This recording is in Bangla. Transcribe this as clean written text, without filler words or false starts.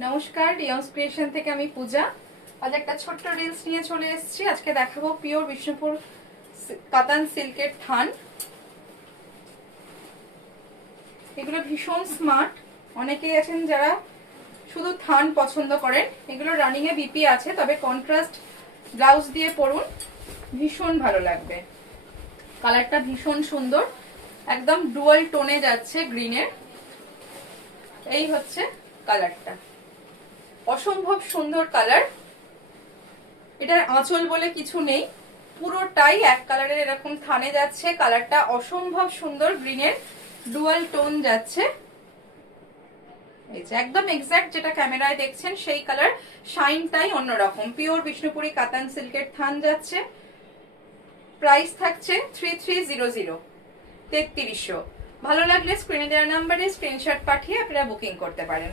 নমস্কার, রিয়ন্স ক্রিয়েশন থেকে আমি পূজা। আজ একটা ছোট্ট রিলস নিয়ে চলে এসেছি। আজকে দেখাবো পিওর বিষ্ণুপুর কাতান সিল্কের থান। এগুলো ভীষণ স্মার্ট। অনেকেই আছেন যারা শুধু থান পছন্দ করেন। এগুলো রানিং এ বিপি আছে, তবে কন্ট্রাস্ট ব্লাউজ দিয়ে পরুন, ভীষণ ভালো লাগবে। কালারটা ভীষণ সুন্দর, একদম ডুয়াল টোনে যাচ্ছে গ্রিনের। এই হচ্ছে কালারটা, অসম্ভব সুন্দর কালার। এটার আঁচল বলে কিছু নেই, পুরোটাই এক কালারের এরকম থানে যাচ্ছে। কালারটা অসম্ভব সুন্দর, গ্রিনের ডুয়াল টোন যাচ্ছে। এই যে একদম এক্সাক্ট যেটা ক্যামেরায় দেখছেন সেই কালার, শাইনটাই অন্যরকম। পিওর বিষ্ণুপুরি কাতান সিল্কের থান যাচ্ছে। প্রাইস থাকছে 3300, 3300। ভালো লাগলে স্ক্রিনে দেওয়া নাম্বারে স্ক্রিনশট পাঠিয়ে আপনারা বুকিং করতে পারেন।